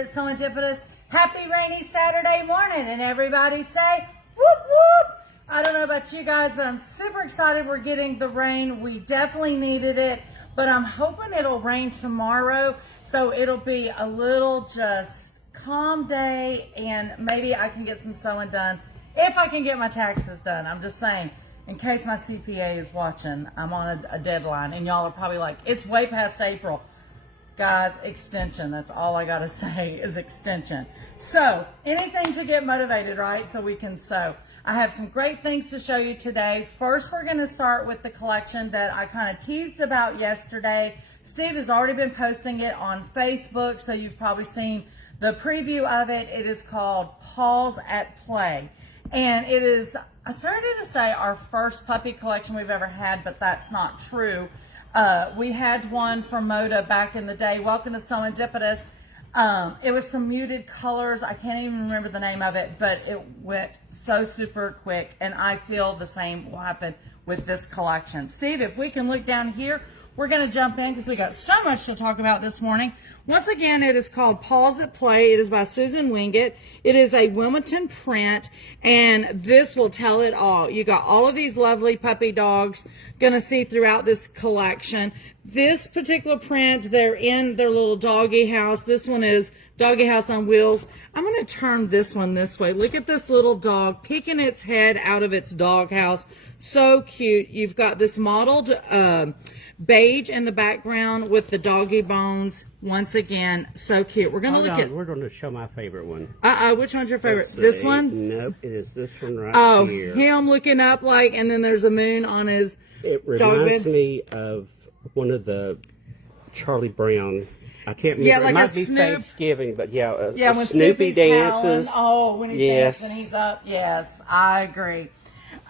at SewEndipitous. Happy rainy Saturday morning, and everybody say whoop whoop. I don't know about you guys, but I'm super excited we're getting the rain. We definitely needed it, but I'm hoping it'll rain tomorrow, so it'll be a little just calm day, and maybe I can get some sewing done if I can get my taxes done. I'm just saying, in case my CPA is watching, I'm on a deadline, and y'all are probably like, it's way past April. Guys, extension. That's all I gotta say is extension. So, anything to get motivated, right? So we can sew. I have some great things to show you today. First, we're gonna start with the collection that I kind of teased about yesterday. Steve has already been posting it on Facebook, so you've probably seen the preview of it. It is called Paws at Play. And it is, I started to say our first puppy collection we've ever had, but that's not true. We had one from Moda back in the day. Welcome to SewEndipitous. It was some muted colors. I can't even remember the name of it, but it went so super quick, and I feel the same will happen with this collection. Steve, if we can look down here, we're going to jump in because we got so much to talk about this morning. Once again, it is called Paws at Play. It is by Susan Winget. It is a Wilmington print, and this will tell it all. You got all of these lovely puppy dogs going to see throughout this collection. This particular print, they're in their little doggy house. This one is doggy house on wheels. I'm going to turn this one this way. Look at this little dog peeking its head out of its dog house. So cute. You've got this modeled beige in the background with the doggy bones. Once again, so cute. We're going to look at... We're going to show my favorite one. Which one's your favorite? This one? Nope, it is this one right here. Oh, him looking up like, and then there's a moon on his It reminds me of one of the Charlie Brown... I can't remember. Yeah, like it might be Snoop. Thanksgiving, but yeah, when Snoopy Snoopy's dances. howling. Oh, when he's dancing, he's up. Yes, I agree.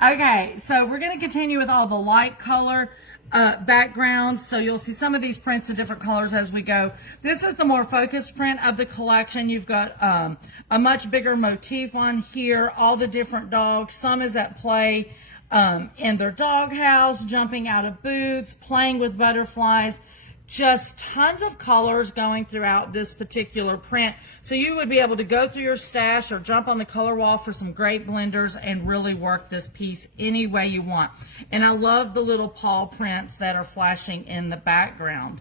Okay, so we're going to continue with all the light color backgrounds. So you'll see some of these prints in different colors as we go. This is the more focused print of the collection. You've got a much bigger motif on here. All the different dogs. Some is at play in their doghouse, jumping out of boots, playing with butterflies. Just tons of colors going throughout this particular print. So you would be able to go through your stash or jump on the color wall for some great blenders and really work this piece any way you want. And I love the little paw prints that are flashing in the background.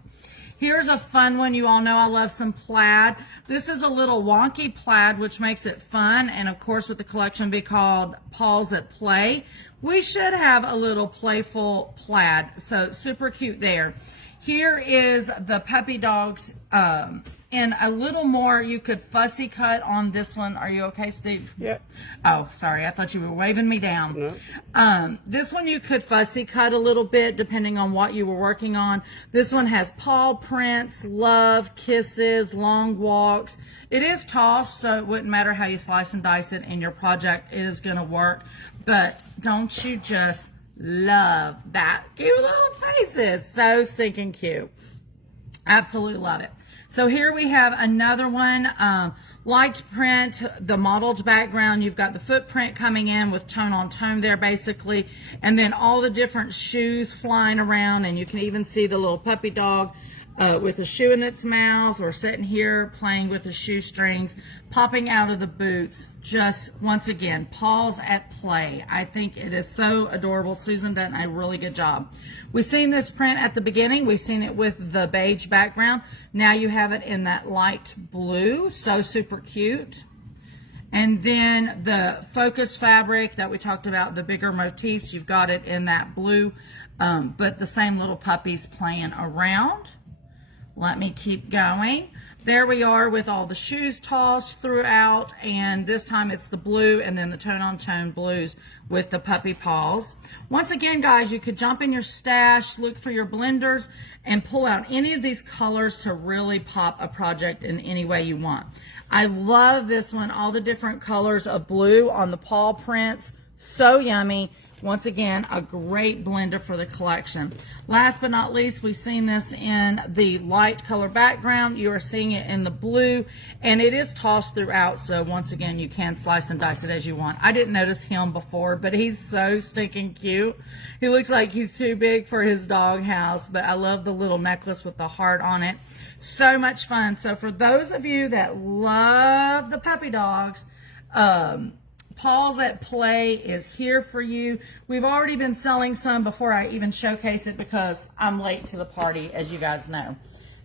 Here's a fun one. You all know I love some plaid. This is a little wonky plaid, which makes it fun. And of course, with the collection be called Paws at Play, we should have a little playful plaid. So super cute there. Here is the puppy dogs, and a little more you could fussy cut on this one. Are you okay, Steve? Yeah. Oh, sorry. I thought you were waving me down. No. This one you could fussy cut a little bit depending on what you were working on. This one has paw prints, love, kisses, long walks. It is tossed, so it wouldn't matter how you slice and dice it in your project. It is going to work. But don't you just love that cute little faces? So stinking cute. Absolutely love it. So here we have another one, light print, the modeled background. You've got the footprint coming in with tone on tone there basically, and then all the different shoes flying around, and you can even see the little puppy dog with a shoe in its mouth, or sitting here playing with the shoestrings, popping out of the boots. Just, once again, Paws at Play. I think it is so adorable. Susan done a really good job. We've seen this print at the beginning. We've seen it with the beige background. Now you have it in that light blue. So super cute. And then the focus fabric that we talked about, the bigger motifs, you've got it in that blue, but the same little puppies playing around. Let me keep going. There we are with all the shoes tossed throughout, and this time it's the blue and then the tone-on-tone blues with the puppy paws. Once again, guys, you could jump in your stash, look for your blenders, and pull out any of these colors to really pop a project in any way you want. I love this one, all the different colors of blue on the paw prints. So yummy. Once again, a great blender for the collection. Last but not least, we've seen this in the light color background. You are seeing it in the blue, and it is tossed throughout, so once again, you can slice and dice it as you want. I didn't notice him before, but he's so stinking cute. He looks like he's too big for his doghouse, but I love the little necklace with the heart on it. So much fun. So for those of you that love the puppy dogs, Paws at Play is here for you. We've already been selling some before I even showcase it because I'm late to the party, as you guys know.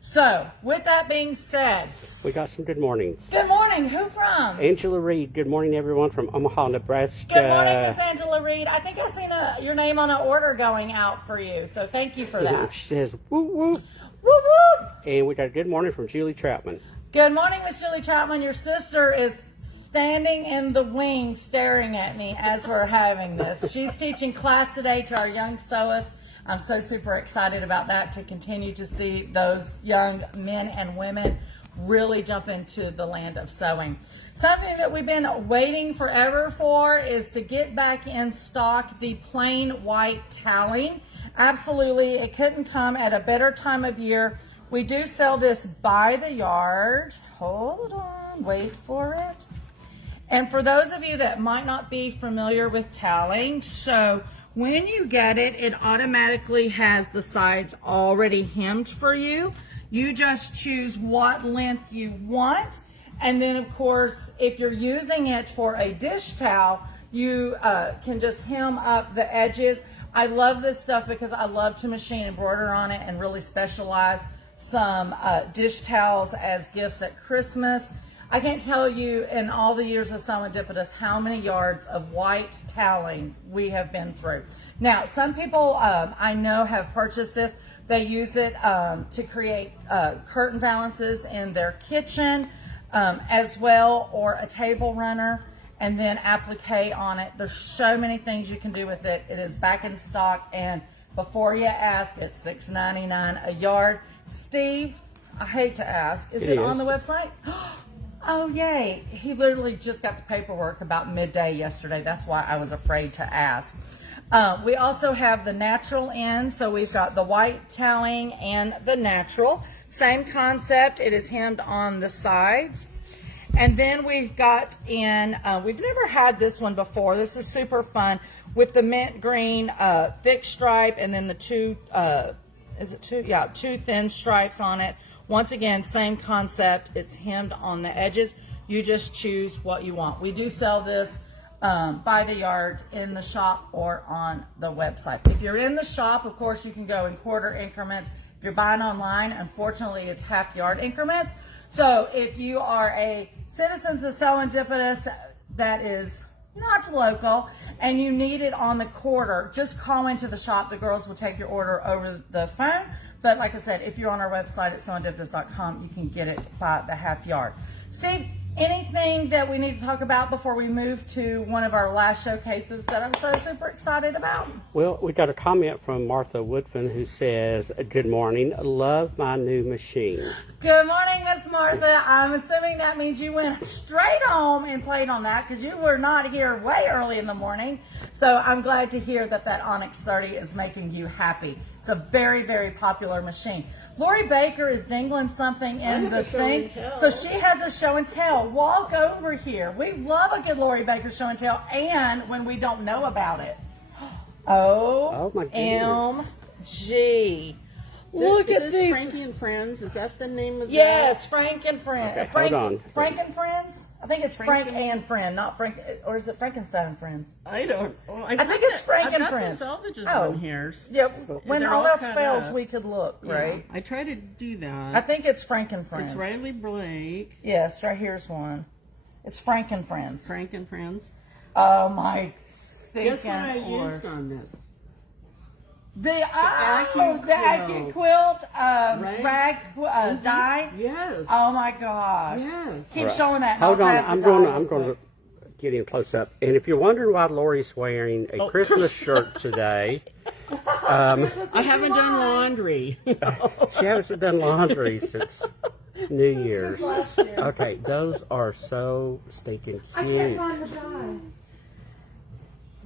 So, with that being said, we got some good mornings. Good morning. Who from? Angela Reed. Good morning, everyone from Omaha, Nebraska. Good morning, Miss Angela Reed. I think I seen your name on an order going out for you, so thank you for that. She says, whoop, whoop. Whoop, whoop. And we got a good morning from Julie Troutman. Good morning, Miss Julie Troutman. Your sister is standing in the wing staring at me as we're having this. She's teaching class today to our young sewists. I'm so super excited about that, to continue to see those young men and women really jump into the land of sewing. Something that we've been waiting forever for is to get back in stock the plain white toweling. Absolutely, it couldn't come at a better time of year. We do sell this by the yard. Hold on, wait for it. And for those of you that might not be familiar with toweling, so when you get it, it automatically has the sides already hemmed for you. You just choose what length you want. And then, of course, if you're using it for a dish towel, you can just hem up the edges. I love this stuff because I love to machine embroider on it and really specialize some dish towels as gifts at Christmas. I can't tell you in all the years of SewEndipitous how many yards of white toweling we have been through. Now, some people I know have purchased this. They use it to create curtain valances in their kitchen as well, or a table runner, and then applique on it. There's so many things you can do with it. It is back in stock, and before you ask, it's $6.99 a yard. Steve, I hate to ask, is it on the website? Oh, yay. He literally just got the paperwork about midday yesterday. That's why I was afraid to ask. We also have the natural end. So we've got the white toweling and the natural. Same concept. It is hemmed on the sides. And then we've got in, we've never had this one before. This is super fun with the mint green thick stripe, and then the two thin stripes on it. Once again, same concept. It's hemmed on the edges. You just choose what you want. We do sell this by the yard in the shop or on the website. If you're in the shop, of course, you can go in quarter increments. If you're buying online, unfortunately, it's half yard increments. So if you are a citizens of SewEndipitous that is not local and you need it on the quarter, just call into the shop. The girls will take your order over the phone. But like I said, if you're on our website at SewEndipitous.com, you can get it by the half yard. Steve, anything that we need to talk about before we move to one of our last showcases that I'm so super excited about? Well, we got a comment from Martha Woodfin who says, good morning, love my new machine. Good morning, Miss Martha. I'm assuming that means you went straight home and played on that because you were not here way early in the morning. So I'm glad to hear that that Onyx 30 is making you happy. It's a very, very popular machine. Lori Baker is dingling something in the thing. So she has a show and tell. Walk over here. We love a good Lori Baker show and tell, and when we don't know about it. OMG. Look at these. Frankie and Friends, is that the name of Yes, Frank and Friends. Okay, Frank, hold on. Frank and Friends? I think it's Frank and Friend, not Frank, or is it Frankenstein and Friends? I don't. Well, I think it's Frank and Friends. I've got the salvages Oh. on here. Yeah, when they're all all else cut fails, up. we could look, Yeah, right? I try to do that. I think it's Frank and Friends. It's Riley Blake. Yes, right here's one. It's Frank and Friends. Frank and Friends. Oh my Guess stinking what I Lord. used on this? The Accu Accu quilt Right? rag dye. Yes. Oh my gosh. Yes. Keep showing that. Hold I'll on, grab the I'm dye going real to quick. get him close up. And if you're wondering why Lori's wearing a Christmas shirt today, I haven't done laundry. she hasn't done laundry since New Year's. last year. Okay, those are so stinking I can't cute. find the dye.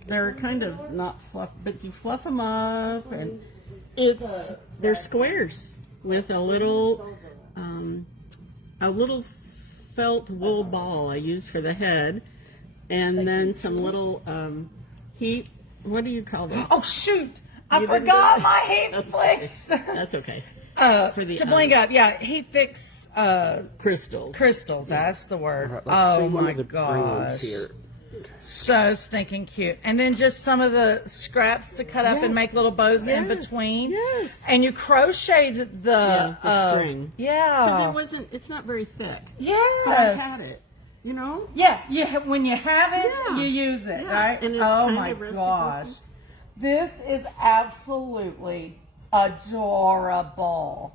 They're kind of not fluff, but you fluff them up, and they're squares with a little felt wool ball I use for the head, and then some little heat. What do you call this? Oh shoot! I You didn't forgot do- my heat fix. That's okay. For the To bling up, yeah, heat fix crystals. crystals. That's the word. All right, let's see Oh one my of the brands gosh, here. so stinking cute. And then just some of the scraps to cut up Yes. and make little bows in Yes. between. Yes. And you crocheted the string. Because Yeah. it's not very thick. Yes. But I had it, you know? Yeah, when you have it, Yeah. you use it, Yeah. right? And it's Oh kind my of rusty gosh. purple. This is absolutely adorable.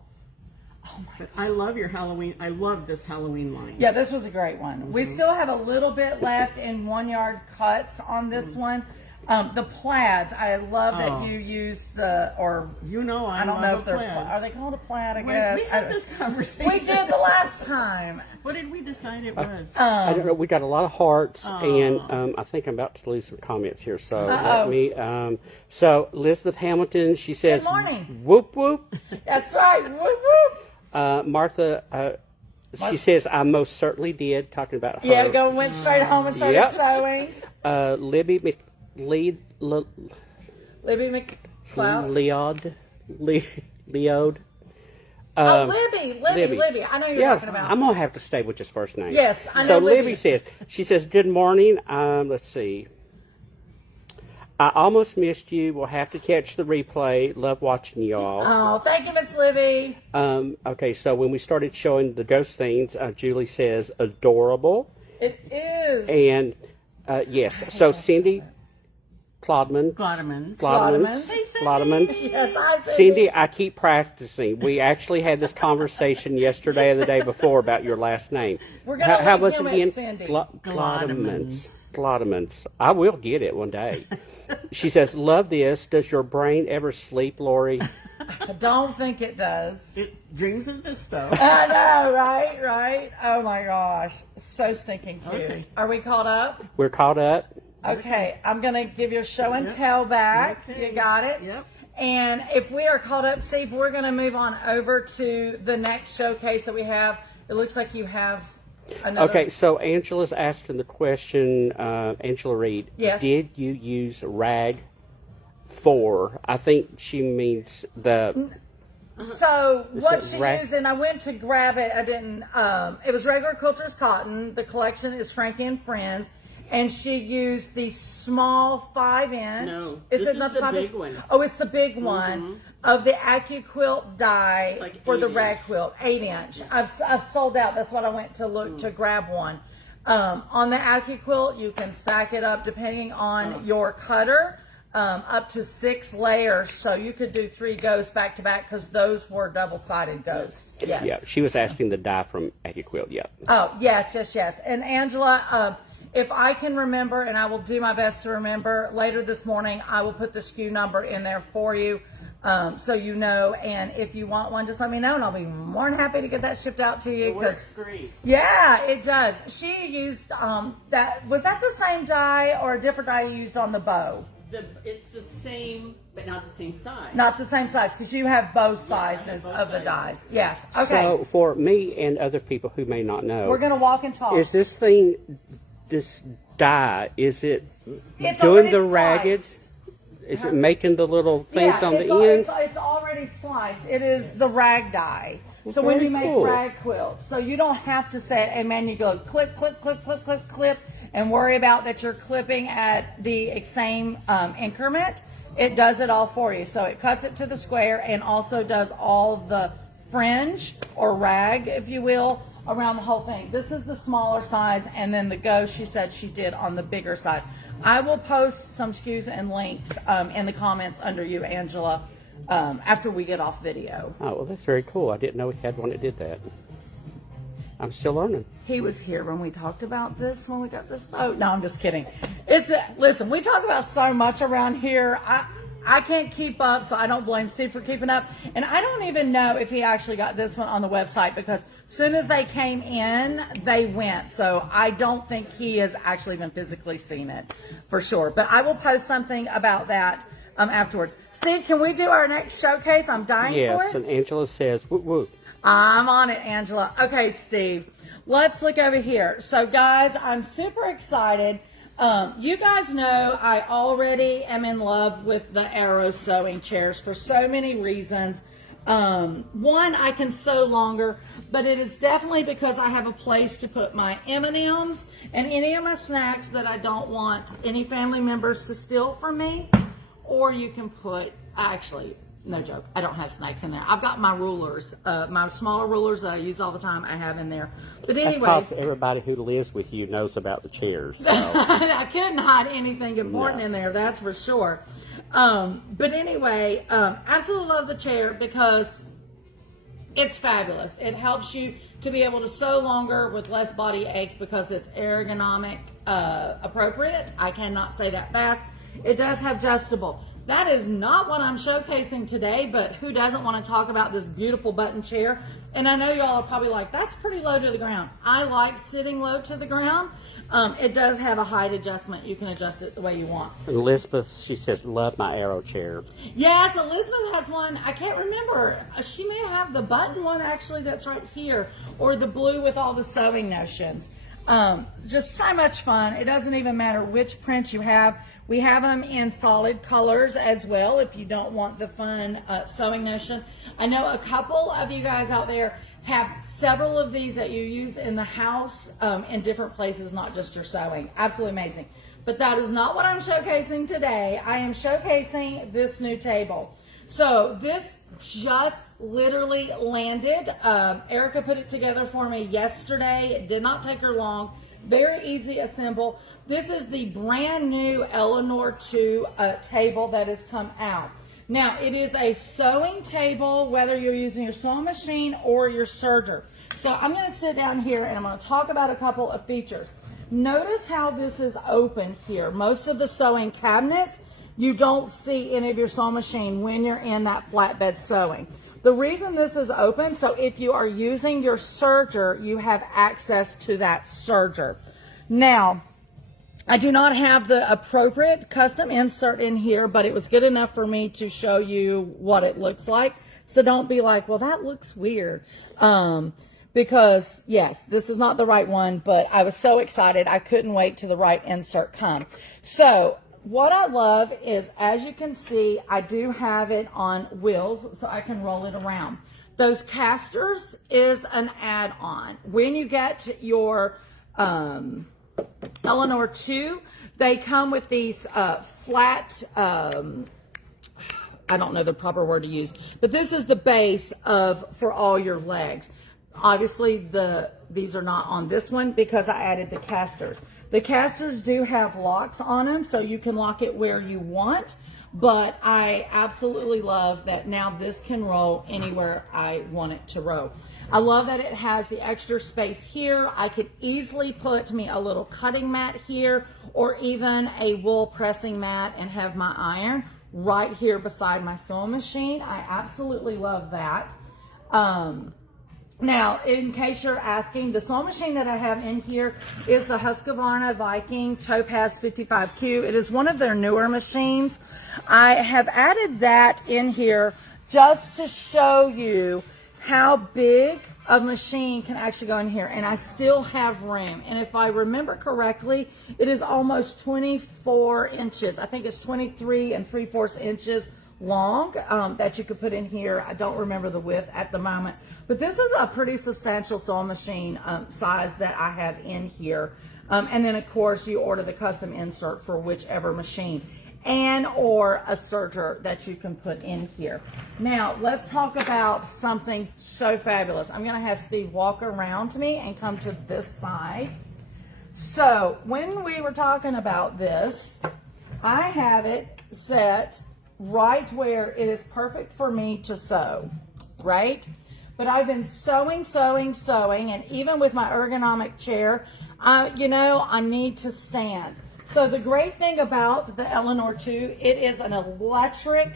But I love your Halloween. I love this Halloween line. Yeah, this was a great one. We still have a little bit left in 1 yard cuts on this one. The plaids, I love that you used You know I don't know love if a they're, plaid. are they called a plaid, I Wait, guess? we had this conversation. We did the last time. What did we decide it was? I don't know. We got a lot of hearts, and I think I'm about to lose some comments here. So let me. So Elizabeth Hamilton, she says, Good morning. "Whoop whoop." That's right. Whoop, whoop. Martha, she says, "I most certainly did." Talking about her. Yeah, went straight home and started Yep. sewing. Libby McLeod. Libby McLeod. Leod. Libby. I know you're talking about. I'm gonna have to stay with his first name. Yes, I know So Libby. Libby says, she says, "Good morning. Let's see. I almost missed you. We'll have to catch the replay. Love watching y'all." Oh, thank you, Miss Libby. Okay, so when we started showing the ghost things, Julie says, "Adorable." It is. And yes, so Cindy Clodman. Glottomans. Floddermans. Floddermans. Yes, I see. Cindy, I keep practicing. We actually had this conversation yesterday or the day before about your last name. We're gonna How leave was it him at again? Cindy. Glottomans. Glottomans. I will get it one day. She says, "Love this. Does your brain ever sleep, Lori?" I don't think it does. It dreams of this though. I know, right? Oh my gosh. So stinking cute. Okay. Are we caught up? We're caught up. Okay, I'm going to give your show and tell back. Okay. You got it? Yep. And if we are caught up, Steve, we're going to move on over to the next showcase that we have. It looks like you have another. Okay, so Angela's asking the question, Angela Reed. Yes. Did you use rag 4? I think she means the... So what it she rag- used, and I went to grab it. I didn't. It was regular quilter's cotton. The collection is Frankie and Friends, and she used the small 5-inch. No, is this it is not the 5 big inch? one. Oh, it's the big one of the AccuQuilt die like for the 8 rag inch. quilt, 8-inch. I've sold out. That's what I went to look to grab one. On the AccuQuilt, you can stack it up depending on your cutter. Up to 6 layers, so you could do 3 ghosts back to back because those were double-sided ghosts. Yes. Yeah, she was asking the die from AccuQuilt, yeah. Oh, yes. And Angela, if I can remember, and I will do my best to remember, later this morning I will put the SKU number in there for you, so you know. And if you want one, just let me know, and I'll be more than happy to get that shipped out to you. It works great. Yeah, it does. She used that. Was that the same die or a different die you used on the bow? It's the same, but not the same size. Not the same size, because you have both sizes both of the sizes. dies. Yes. Okay. So for me and other people who may not know, We're gonna walk and talk. is this thing, this die, is it It's doing already the ragged? sliced. Is it making the little things on the ends? It's already sliced. It is the rag die. So when Very you make cool. rag quilts, so you don't have to say, and man, you go clip, clip, clip, clip, clip, clip, and worry about that you're clipping at the same increment. It does it all for you. So it cuts it to the square and also does all the fringe or rag, if you will, around the whole thing. This is the smaller size, and then the ghost she said she did on the bigger size. I will post some SKUs and links in the comments under you, Angela, after we get off video. Oh, well, that's very cool. I didn't know we had one that did that. I'm still learning. He was here when we talked about this, when we got this boat. No, I'm just kidding. Listen, we talk about so much around here. I can't keep up, so I don't blame Steve for keeping up. And I don't even know if he actually got this one on the website because Soon as they came in, they went. So I don't think he has actually even physically seen it for sure. But I will post something about that afterwards. Steve, can we do our next showcase? I'm dying for it. Yes, and Angela says, whoop, whoop. I'm on it, Angela. Okay, Steve, let's look over here. So, guys, I'm super excited. You guys know I already am in love with the Arrow sewing chairs for so many reasons. One, I can sew longer, but it is definitely because I have a place to put my M&Ms and any of my snacks that I don't want any family members to steal from me. Or you can put, actually, no joke, I don't have snacks in there. I've got my rulers, my smaller rulers that I use all the time, I have in there. But anyway. That's because everybody who lives with you knows about the chairs. So. I couldn't hide anything important in there, that's for sure. But anyway, absolutely love the chair because it's fabulous. It helps you to be able to sew longer with less body aches because it's ergonomic appropriate. I cannot say that fast. It does have adjustable. That is not what I'm showcasing today, but who doesn't want to talk about this beautiful button chair? And I know y'all are probably like, that's pretty low to the ground. I like sitting low to the ground. It does have a height adjustment. You can adjust it the way you want. Elizabeth, she says, love my Arrow chair. Yes, Elizabeth has one. I can't remember. She may have the button one actually that's right here, or the blue with all the sewing notions. Just so much fun. It doesn't even matter which print you have. We have them in solid colors as well if you don't want the fun sewing notion. I know a couple of you guys out there have several of these that you use in the house in different places, not just your sewing. Absolutely amazing. But that is not what I'm showcasing today. I am showcasing this new table. So this just literally landed. Erica put it together for me yesterday. It did not take her long. Very easy assemble. This is the brand new Eleanor 2 table that has come out. Now, it is a sewing table, whether you're using your sewing machine or your serger. So I'm going to sit down here and I'm going to talk about a couple of features. Notice how this is open here. Most of the sewing cabinets, you don't see any of your sewing machine when you're in that flatbed sewing. The reason this is open, so if you are using your serger, you have access to that serger. Now, I do not have the appropriate custom insert in here, but it was good enough for me to show you what it looks like. So don't be like, well, that looks weird. Because, yes, this is not the right one, but I was so excited. I couldn't wait till the right insert come. So what I love is, as you can see, I do have it on wheels so I can roll it around. Those casters is an add-on. When you get your Eleanor 2, they come with these flat, I don't know the proper word to use, but this is the base for all your legs. Obviously, these are not on this one because I added the casters. The casters do have locks on them, so you can lock it where you want, but I absolutely love that now this can roll anywhere I want it to roll. I love that it has the extra space here. I could easily put me a little cutting mat here or even a wool pressing mat and have my iron right here beside my sewing machine. I absolutely love that. Now, in case you're asking, the sewing machine that I have in here is the Husqvarna Viking Topaz 55Q. It is one of their newer machines. I have added that in here just to show you how big a machine can actually go in here, and I still have room. And if I remember correctly, it is almost 24 inches. I think it's 23 3/4 inches long that you could put in here. I don't remember the width at the moment, but this is a pretty substantial sewing machine size that I have in here. And then of course you order the custom insert for whichever machine and or a serger that you can put in here. Now let's talk about something so fabulous. I'm going to have Steve walk around to me and come to this side. So when we were talking about this, I have it set right where it is perfect for me to sew, right? But I've been sewing, and even with my ergonomic chair, you know, I need to stand. So the great thing about the Eleanor 2, it is an electric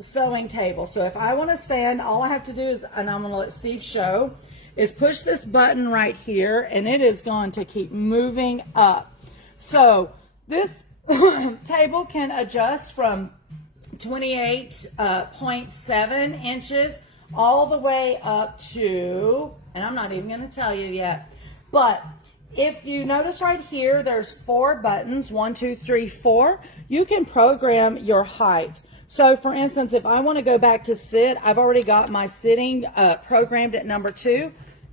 sewing table. So if I want to stand, all I have to do is, and I'm going to let Steve show, is push this button right here, and it is going to keep moving up. So this table can adjust from 28.7 inches all the way up to, and I'm not even going to tell you yet, but if you notice right here, there's 4 buttons, 1, 2, 3, 4. You can program your height. So for instance, if I want to go back to sit, I've already got my sitting programmed at number 2.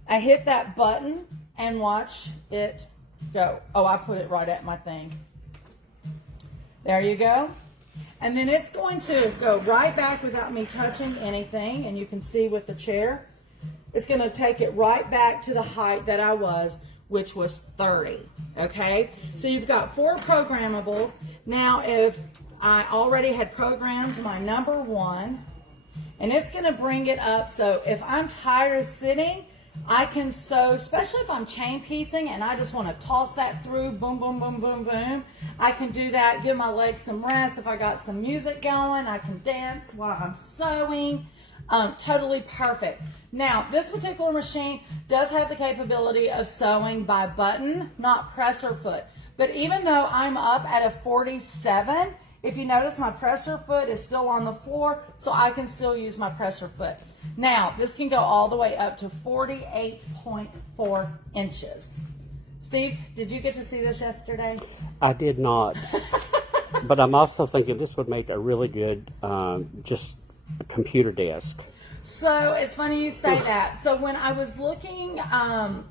I hit that button and watch it go. Oh, I put it right at my thing. There you go. And then it's going to go right back without me touching anything. And you can see with the chair, it's going to take it right back to the height that I was, which was 30. Okay, so you've got 4 programmables. Now, if I already had programmed my number 1, and it's going to bring it up. So if I'm tired of sitting, I can sew, especially if I'm chain piecing and I just want to toss that through, boom, boom, boom, boom, boom. I can do that, give my legs some rest. If I got some music going, I can dance while I'm sewing. Totally perfect. Now, this particular machine does have the capability of sewing by button, not presser foot. But even though I'm up at a 47, if you notice, my presser foot is still on the floor, so I can still use my presser foot. Now, this can go all the way up to 48.4 inches. Steve, did you get to see this yesterday? I did not. But I'm also thinking this would make a really good just a computer desk. So it's funny you say that. So when I was looking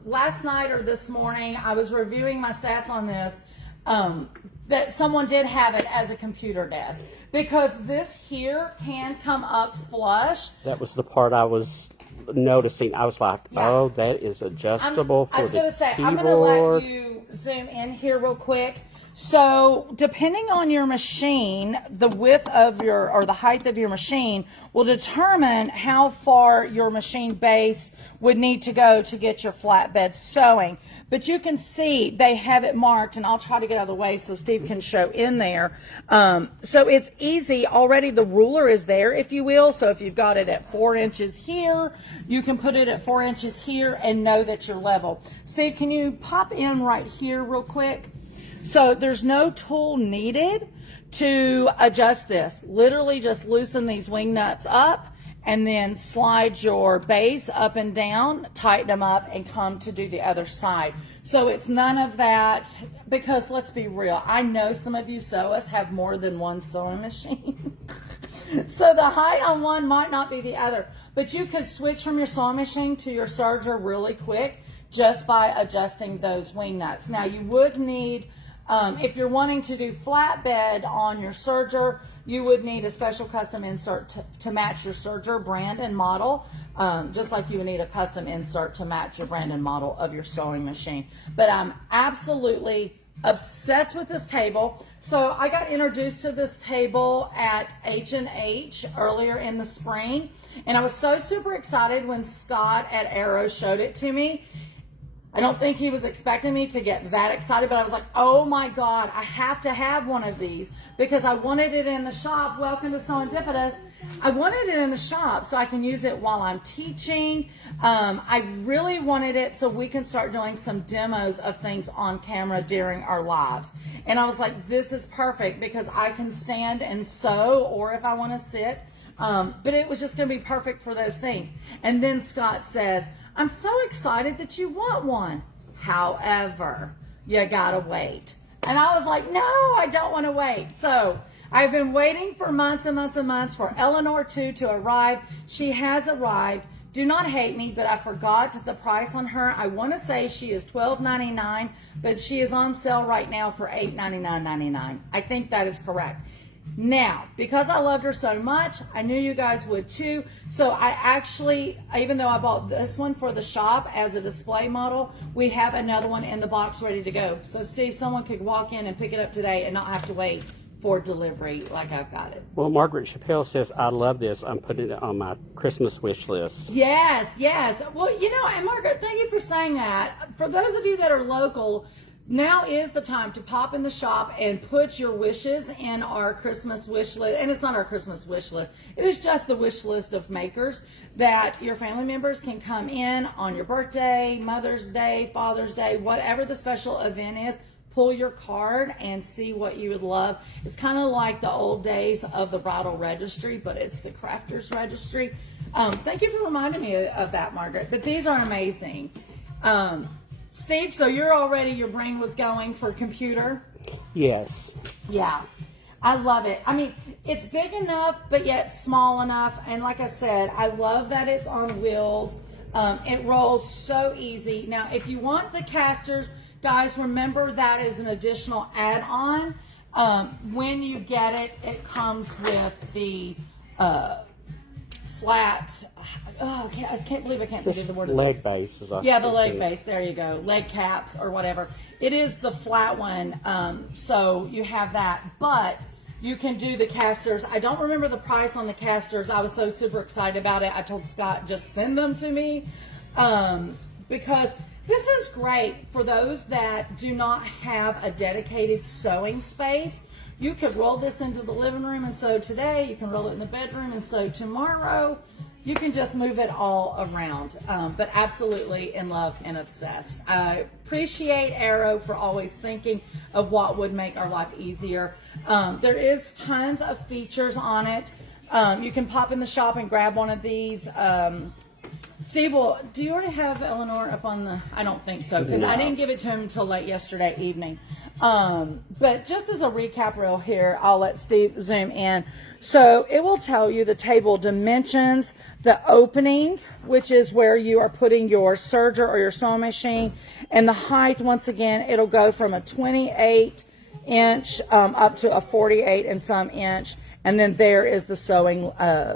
last night or this morning, I was reviewing my stats on this, that someone did have it as a computer desk, because this here can come up flush. That was the part I was noticing. I was like, oh, that is adjustable for the keyboard. I was going to say, I'm going to let you zoom in here real quick. So depending on your machine, the width of your, or the height of your machine will determine how far your machine base would need to go to get your flatbed sewing. But you can see they have it marked, and I'll try to get out of the way so Steve can show in there. So it's easy. Already the ruler is there, if you will. So if you've got it at 4 inches here, you can put it at 4 inches here and know that you're level. Steve, can you pop in right here real quick? So there's no tool needed to adjust this. Literally just loosen these wing nuts up and then slide your base up and down, tighten them up, and come to do the other side. So it's none of that, because let's be real, I know some of you sewists have more than one sewing machine. So the height on one might not be the other, but you could switch from your sewing machine to your serger really quick just by adjusting those wing nuts. Now you would need, if you're wanting to do flatbed on your serger, you would need a special custom insert to match your serger brand and model, just like you would need a custom insert to match your brand and model of your sewing machine. But I'm absolutely obsessed with this table. So I got introduced to this table at H&H earlier in the spring, and I was so super excited when Scott at Arrow showed it to me. I don't think he was expecting me to get that excited, but I was like, oh my God, I have to have one of these, because I wanted it in the shop. Welcome to SewEndipitous. I wanted it in the shop so I can use it while I'm teaching. I really wanted it so we can start doing some demos of things on camera during our lives. And I was like, this is perfect, because I can stand and sew, or if I want to sit. But it was just going to be perfect for those things. And then Scott says, I'm so excited that you want one. However, you gotta wait. And I was like, no, I don't want to wait. So I've been waiting for months and months and months for Eleanor 2 to arrive. She has arrived. Do not hate me, but I forgot the price on her. I want to say she is $12.99, but she is on sale right now for $8.99.99. I think that is correct. Now, because I loved her so much, I knew you guys would too. So I actually, even though I bought this one for the shop as a display model, we have another one in the box ready to go. So see, someone could walk in and pick it up today and not have to wait for delivery like I've got it. Well, Margaret Chappelle says, I love this. I'm putting it on my Christmas wish list. Yes, yes. Well, you know, and Margaret, thank you for saying that. For those of you that are local, Now is the time to pop in the shop and put your wishes in our Christmas wish list. And it's not our Christmas wish list. It is just the wish list of makers that your family members can come in on your birthday, Mother's Day, Father's Day, whatever the special event is. Pull your card and see what you would love. It's kind of like the old days of the bridal registry, but it's the crafters registry. Thank you for reminding me of that, Margaret. But these are amazing. Steve, so your brain was going for computer? Yes. Yeah, I love it. I mean, it's big enough, but yet small enough. And like I said, I love that it's on wheels. It rolls so easy. Now, if you want the casters, guys, remember that is an additional add-on. When you get it, it comes with the flat. Oh, I can't believe I can't think of the word. Leg base. Yeah, the leg base. There you go. Leg caps or whatever. It is the flat one, so you have that. But you can do the casters. I don't remember the price on the casters. I was so super excited about it. I told Scott, just send them to me, because this is great for those that do not have a dedicated sewing space. You could roll this into the living room and sew today. You can roll it in the bedroom and sew tomorrow. You can just move it all around. But absolutely in love and obsessed. I appreciate Arrow for always thinking of what would make our life easier. There is tons of features on it. You can pop in the shop and grab one of these. Steve, do you already have Eleanor up on the? I don't think so, because I didn't give it to him until late yesterday evening. But just as a recap reel here, I'll let Steve zoom in. So it will tell you the table dimensions, the opening, which is where you are putting your serger or your sewing machine, and the height. Once again, it'll go from a 28 inch up to a 48 and some inch. And then there is the sewing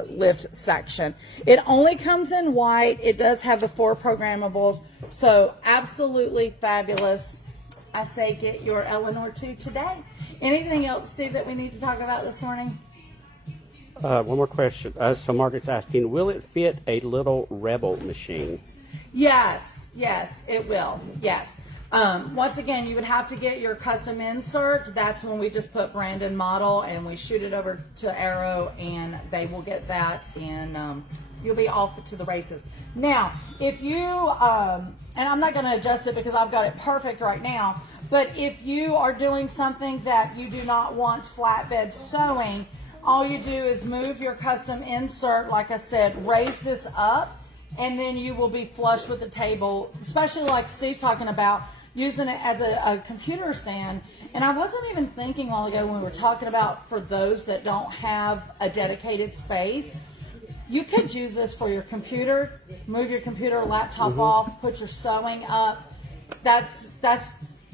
lift section. It only comes in white. It does have the 4 programmables. So absolutely fabulous. I say get your Eleanor 2 today. Anything else, Steve, that we need to talk about this morning? One more question. So Margaret's asking, will it fit a little Rebel machine? Yes, it will. Yes. Once again, you would have to get your custom insert. That's when we just put brand and model and we shoot it over to Arrow and they will get that, and you'll be off to the races. Now, if you, and I'm not going to adjust it because I've got it perfect right now, but if you are doing something that you do not want flatbed sewing, all you do is move your custom insert, like I said, raise this up, and then you will be flush with the table, especially like Steve's talking about, using it as a computer stand. And I wasn't even thinking a while ago when we were talking about for those that don't have a dedicated space, you could use this for your computer, move your computer or laptop off, put your sewing up.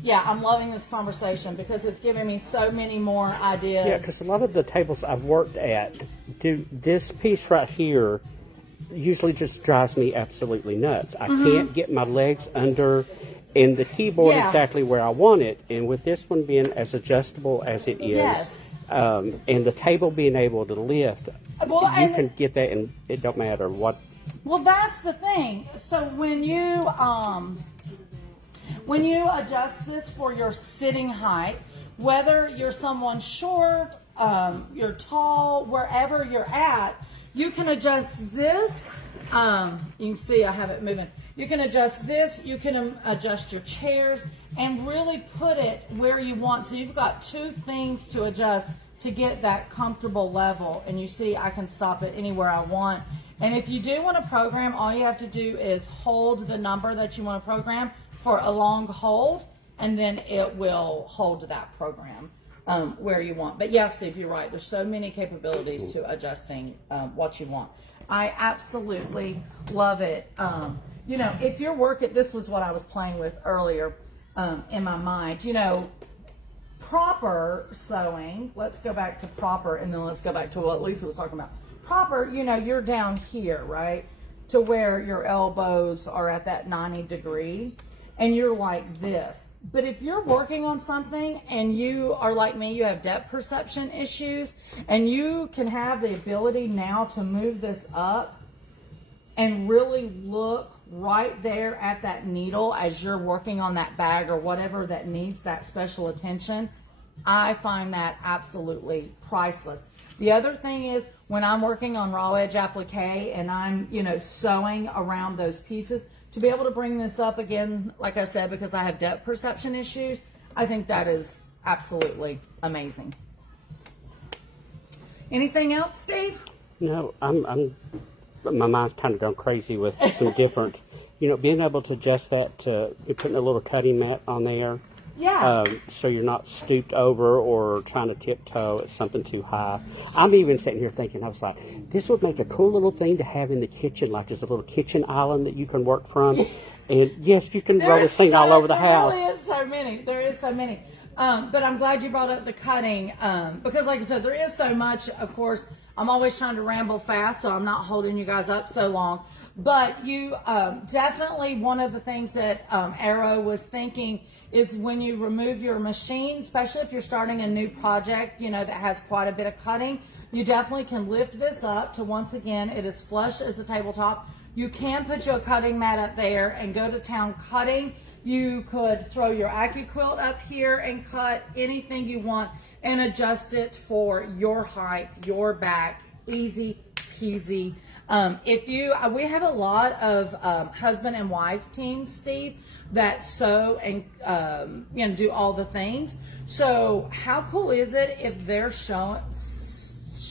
Yeah, I'm loving this conversation because it's giving me so many more ideas. Yeah, because a lot of the tables I've worked at, this piece right here usually just drives me absolutely nuts. I can't get my legs under in the keyboard exactly where I want it, and with this one being as adjustable as it is, and the table being able to lift, you can get that, and it don't matter what. Well, that's the thing. So when you adjust this for your sitting height, whether you're someone short, you're tall, wherever you're at, you can adjust this. You can see I have it moving. You can adjust this, you can adjust your chairs, and really put it where you want. So you've got 2 things to adjust to get that comfortable level. And you see I can stop it anywhere I want. And if you do want to program, all you have to do is hold the number that you want to program for a long hold, and then it will hold that program where you want. But yes, Steve, you're right. There's so many capabilities to adjusting what you want. I absolutely love it. You know, if you're working, this was what I was playing with earlier in my mind, you know, proper sewing, let's go back to proper, and then let's go back to what Lisa was talking about. Proper, you know, you're down here, right, to where your elbows are at that 90 degree, and you're like this. But if you're working on something and you are like me, you have depth perception issues, and you can have the ability now to move this up and really look right there at that needle as you're working on that bag or whatever that needs that special attention, I find that absolutely priceless. The other thing is when I'm working on raw edge applique and I'm, you know, sewing around those pieces, to be able to bring this up again, like I said, because I have depth perception issues, I think that is absolutely amazing. Anything else, Steve? No, my mind's kind of gone crazy with some different, you know, being able to adjust that to putting a little cutting mat on there. Yeah. So you're not stooped over or trying to tiptoe at something too high. I'm even sitting here thinking, I was like, this would make a cool little thing to have in the kitchen, like there's a little kitchen island that you can work from. And yes, you can roll this thing all over the house. There really is so many. There is so many. But I'm glad you brought up the cutting because, like I said, there is so much. Of course, I'm always trying to ramble fast, so I'm not holding you guys up so long. But you definitely, one of the things that Arrow was thinking is when you remove your machine, especially if you're starting a new project, you know, that has quite a bit of cutting, you definitely can lift this up to, once again, it is flush as a tabletop. You can put your cutting mat up there and go to town cutting. You could throw your AccuQuilt up here and cut anything you want and adjust it for your height, your back, easy peasy. We have a lot of husband and wife teams, Steve, that sew and you know, do all the things. So how cool is it if they're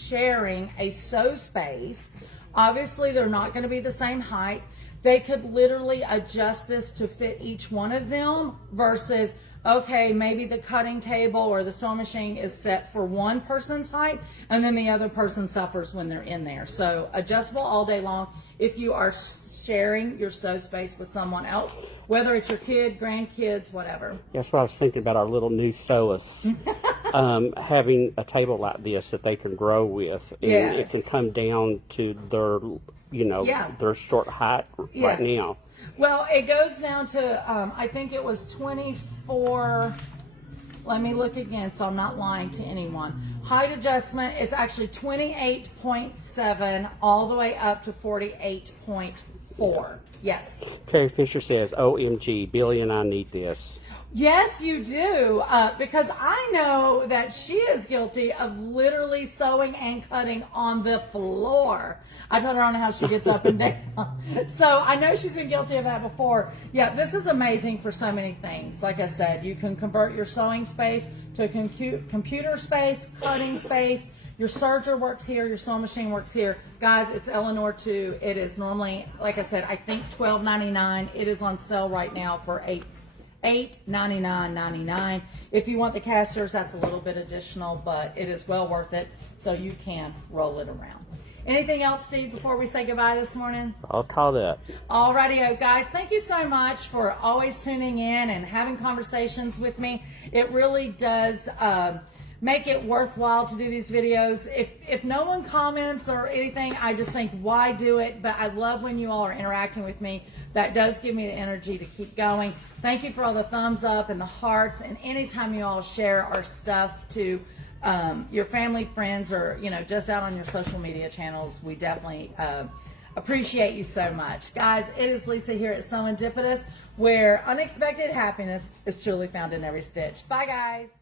sharing a sew space? Obviously, they're not going to be the same height. They could literally adjust this to fit each one of them versus, okay, maybe the cutting table or the sewing machine is set for one person's height and then the other person suffers when they're in there. So adjustable all day long if you are sharing your sew space with someone else, whether it's your kid, grandkids, whatever. That's what I was thinking about, our little new sewists. Having a table like this that they can grow with. And it can come down to their, you know, their short height right now. Well, it goes down to, I think it was 24, let me look again so I'm not lying to anyone. Height adjustment, it's actually 28.7 all the way up to 48.4. Yes. Carrie Fisher says, OMG, Billy and I need this. Yes, you do, because I know that she is guilty of literally sewing and cutting on the floor. I told her I don't know how she gets up and down. So I know she's been guilty of that before. Yeah, this is amazing for so many things. Like I said, you can convert your sewing space to a computer space, cutting space. Your serger works here, your sewing machine works here. Guys, it's Eleanor too. It is normally, like I said, I think $12.99. It is on sale right now for $8.99.99. If you want the casters, that's a little bit additional, but it is well worth it, so you can roll it around. Anything else, Steve, before we say goodbye this morning? I'll call that. Alrighty, guys, thank you so much for always tuning in and having conversations with me. It really does make it worthwhile to do these videos. If no one comments or anything, I just think, why do it? But I love when you all are interacting with me. That does give me the energy to keep going. Thank you for all the thumbs up and the hearts, and anytime you all share our stuff to your family, friends, or, you know, just out on your social media channels, we definitely appreciate you so much. Guys, it is Lisa here at SewEndipitous, where unexpected happiness is truly found in every stitch. Bye, guys.